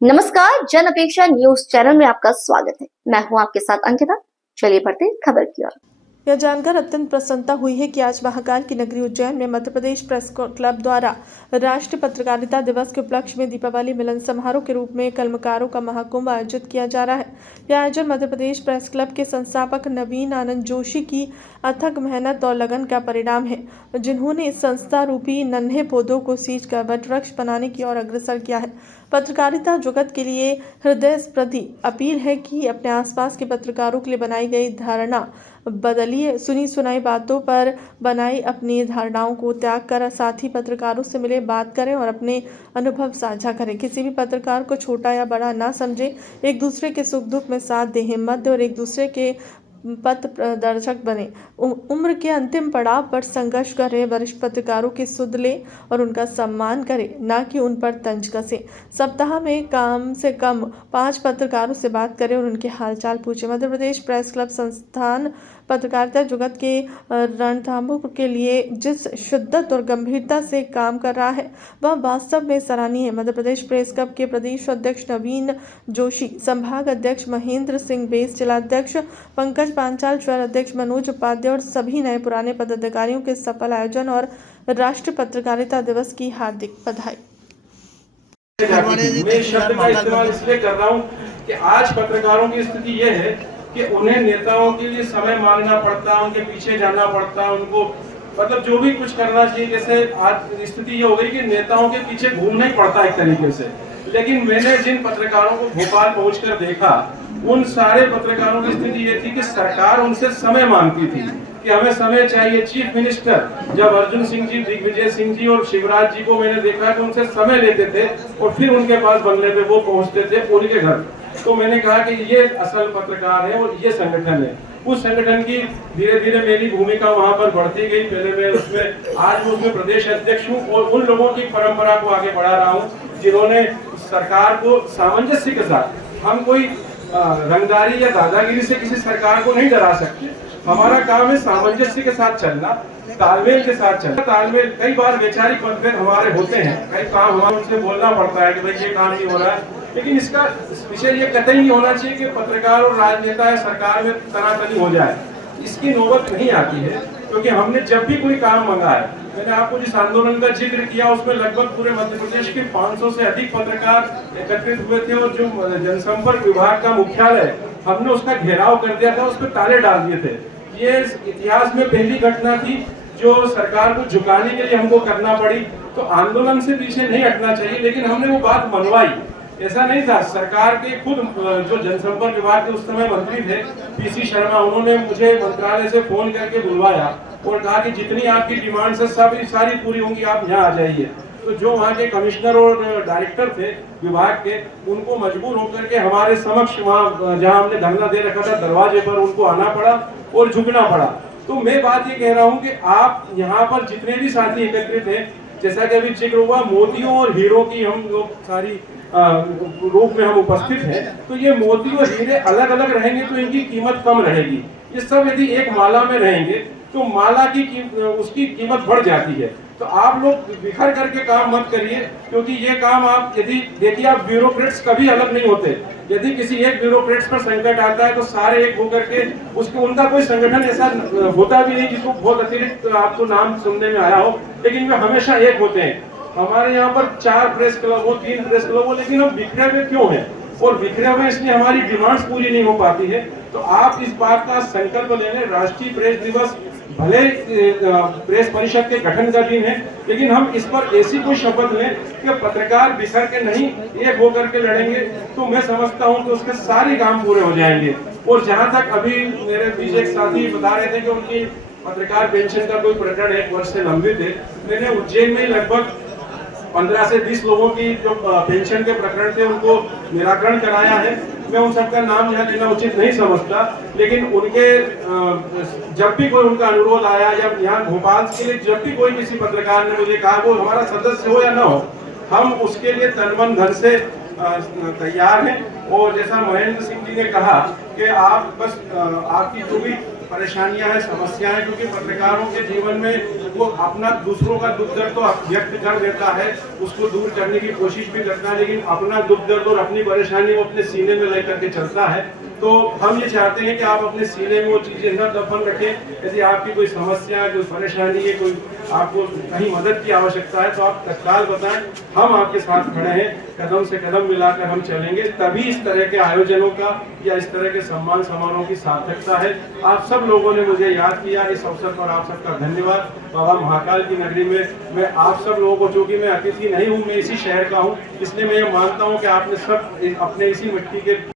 नमस्कार, जन अपेक्षा न्यूज चैनल में आपका स्वागत है। मैं हूं आपके साथ अंकिता। चलिए बढ़ते हैं खबर की ओर। यह जानकर अत्यंत प्रसन्नता हुई है कि आज महाकाल की नगरी उज्जैन में मध्य प्रदेश प्रेस क्लब द्वारा राष्ट्रीय पत्रकारिता दिवस के उपलक्ष्य में दीपावली मिलन समारोह के रूप में कलमकारों का महाकुंभ आयोजित किया जा रहा है। यह आयोजन मध्य प्रदेश प्रेस क्लब के संस्थापक नवीन आनंद जोशी की अथक मेहनत और लगन का परिणाम है, जिन्होंने इस संस्था रूपी नन्हे पौधों को सींचकर वटवृक्ष बनाने की ओर अग्रसर किया है। पत्रकारिता जगत के लिए हृदय प्रति अपील है कि अपने आसपास के पत्रकारों के लिए बनाई गई धारणा बदलिए, सुनी सुनाई बातों पर बनाई अपनी धारणाओं को त्याग कर साथ ही पत्रकारों से मिले, बात करें और अपने अनुभव साझा करें। किसी भी पत्रकार को छोटा या बड़ा ना समझे, एक दूसरे के सुख दुख में साथ दे, हिम्मत दे और एक दूसरे के पथ प्रदर्शक बने। उम्र के अंतिम पड़ाव पर संघर्ष कर रहे वरिष्ठ पत्रकारों की सुध ले और उनका सम्मान करें, ना कि उन पर तंज कसे। सप्ताह में कम से कम 5 पत्रकारों से बात करें और उनके हालचाल पूछें। मध्य प्रदेश प्रेस क्लब संस्थान पत्रकारिता जगत के रणथंभों के लिए जिस शिद्दत और गंभीरता से काम कर रहा है, वह वास्तव में सराहनीय है। मध्य प्रदेश प्रेस क्लब के प्रदेश अध्यक्ष नवीन जोशी, संभाग अध्यक्ष महेंद्र सिंह बेस, जिलाध्यक्ष पंकज पांचाल, शहर अध्यक्ष मनोज उपाध्याय और सभी नए पुराने पदाधिकारियों के सफल आयोजन और राष्ट्रीय पत्रकारिता दिवस की हार्दिक बधाई। मैं इस शब्द का इस्तेमाल इसलिए कर रहा हूँ कि आज पत्रकारों की स्थिति यह है कि उन्हें नेताओं के लिए समय मांगना पड़ता है, उनके पीछे जाना पड़ता है, उनको मतलब जो भी कुछ करना चाहिए। जैसे आज स्थिति ये हो गई कि नेताओं के पीछे घूमना ही पड़ता है एक तरीके से। लेकिन मैंने जिन पत्रकारों को भोपाल पहुंचकर देखा, उन सारे पत्रकारों की स्थिति ये थी कि सरकार उनसे समय मांगती थी कि हमें समय चाहिए। चीफ मिनिस्टर जब अर्जुन सिंह जी, दिग्विजय सिंह जी और शिवराज जी को मैंने देखा कि उनसे समय लेते थे और फिर उनके पास बंगले पे वो पहुंचते थे उनके घर। तो मैंने कहा कि ये असल पत्रकार है और ये संगठन है। उस संगठन की धीरे धीरे मेरी भूमिका वहां पर बढ़ती गई। पहले मैं उसमें, आज मैं उसमें प्रदेश अध्यक्ष हूँ और उन लोगों की परंपरा को आगे बढ़ा रहा हूँ जिन्होंने सरकार को सामंजस्य के साथ, हम कोई रंगदारी या दादागिरी से किसी सरकार को नहीं डरा सकते। हमारा काम है सामंजस्य के साथ चलना, तालमेल के साथ चलना। तालमेल कई बार वैचारिक मतभेद हमारे होते हैं, कई काम हमारे उनसे बोलना पड़ता है कि भाई ये काम नहीं हो रहा है, लेकिन इसका विषय ये कतई नहीं होना चाहिए कि पत्रकार और राजनेता या सरकार में तनातनी हो जाए। इसकी नौबत नहीं आती है, क्योंकि हमने जब भी कोई काम मंगाया, मैंने आपको जिस आंदोलन का जिक्र किया उसमें लगभग पूरे मध्य प्रदेश के 500 से अधिक पत्रकार एकत्रित हुए थे और जो जनसंपर्क विभाग का मुख्यालय, हमने उसका घेराव कर दिया था, उस पर ताले डाल दिए थे। ये इतिहास में पहली घटना थी जो सरकार को झुकाने के लिए हमको करना पड़ी। तो आंदोलन से पीछे नहीं हटना चाहिए, लेकिन हमने वो बात मनवाई। ऐसा नहीं था, सरकार के खुद जो जनसंपर्क विभाग के उस समय मंत्री थे पीसी शर्मा, उन्होंने मुझे मंत्रालय से फोन करके बुलवाया और कहा कि जितनी आपकी डिमांड्स है सब सारी पूरी होंगी, आप यहाँ आ जाइए। तो जो वहाँ के कमिश्नर और डायरेक्टर थे विभाग के, उनको मजबूर होकर के हमारे समक्ष वहाँ जहाँ हमने धरना दे रखा था दरवाजे पर, उनको आना पड़ा और झुकना पड़ा। तो मैं बात ये कह रहा हूँ कि आप यहाँ पर जितने भी साथी एकत्रित हैं, जैसा कि अभी जिक्र हुआ, मोतियों और हीरो की हम लोग सारी रूप में हम उपस्थित हैं। तो ये मोती और हीरे अलग अलग रहेंगे तो इनकी कीमत कम रहेगी। ये सब यदि एक माला में रहेंगे तो माला की उसकी कीमत बढ़ जाती है। तो आप लोग बिखर करके काम मत करिए, क्योंकि ये काम आप यदि देखिए, आप ब्यूरोक्रेट्स कभी अलग नहीं होते। यदि किसी एक ब्यूरोक्रेट्स पर संकट आता है तो सारे एक होकर के उसको, उनका कोई संगठन ऐसा होता भी नहीं जिसको बहुत अतिरिक्त आपको नाम सुनने में आया हो, लेकिन वे हमेशा एक होते हैं। हमारे यहाँ पर 4 प्रेस क्लब हो, 3 प्रेस क्लब हो, लेकिन हम बिखरे हुए क्यों हैं? और बिखरे हुए इसलिए हमारी डिमांड्स पूरी नहीं हो पाती है। तो आप इस बात का संकल्प ले लें। राष्ट्रीय प्रेस दिवस भले प्रेस परिषद के गठन का दिन है, लेकिन हम इस पर ऐसी कोई शपथ लें कि पत्रकार बिखर के नहीं, एक होकर के लड़ेंगे, तो मैं समझता हूं कि उसके सारे काम पूरे हो जाएंगे। और जहां तक अभी मेरे पीछे एक साथी बता रहे थे कि उनकी पत्रकार पेंशन का कोई प्रकरण 1 वर्ष से लंबित है, मैंने उज्जैन में लगभग 15 से 20 लोगों की जो पेंशन के प्रकरण थे उनको निराकरण कराया है। मैं उन सबका नाम यहाँ लेना उचित नहीं समझता, लेकिन उनके जब भी कोई उनका अनुरोध आया या यहाँ भोपाल के लिए जब भी कोई किसी पत्रकार ने मुझे कहा, वो हमारा सदस्य हो या ना हो, हम उसके लिए तन मन धन से तैयार हैं। और जैसा महेंद्र सिंह जी ने कहा कि आप बस आपकी जो भी परेशानियां हैं, समस्याएं, क्योंकि पत्रकारों के जीवन में वो अपना दूसरों का दुख दर्द तो व्यक्त कर देता है, उसको दूर करने की कोशिश भी करता है, लेकिन अपना दुख दर्द और अपनी परेशानी वो अपने सीने में लेकर के चलता है। तो हम ये चाहते हैं कि आप अपने सीने में वो चीज़ें न दफन रखें। यदि आपकी कोई समस्या, कोई परेशानी है, कोई आपको कहीं मदद की आवश्यकता है तो आप तत्काल बताएं, हम आपके साथ खड़े हैं। कदम से कदम मिलाकर हम चलेंगे, तभी इस तरह के आयोजनों का या इस तरह के सम्मान समारोह की सार्थकता है। आप सब लोगों ने मुझे याद किया, इस अवसर पर आप सबका धन्यवाद। बाबा महाकाल की नगरी में मैं आप सब लोगों को, चूंकि मैं अतिथि नहीं हूँ, मैं इसी शहर का हूँ, इसलिए मैं ये मानता हूँ कि आपने सब अपने इसी मिट्टी के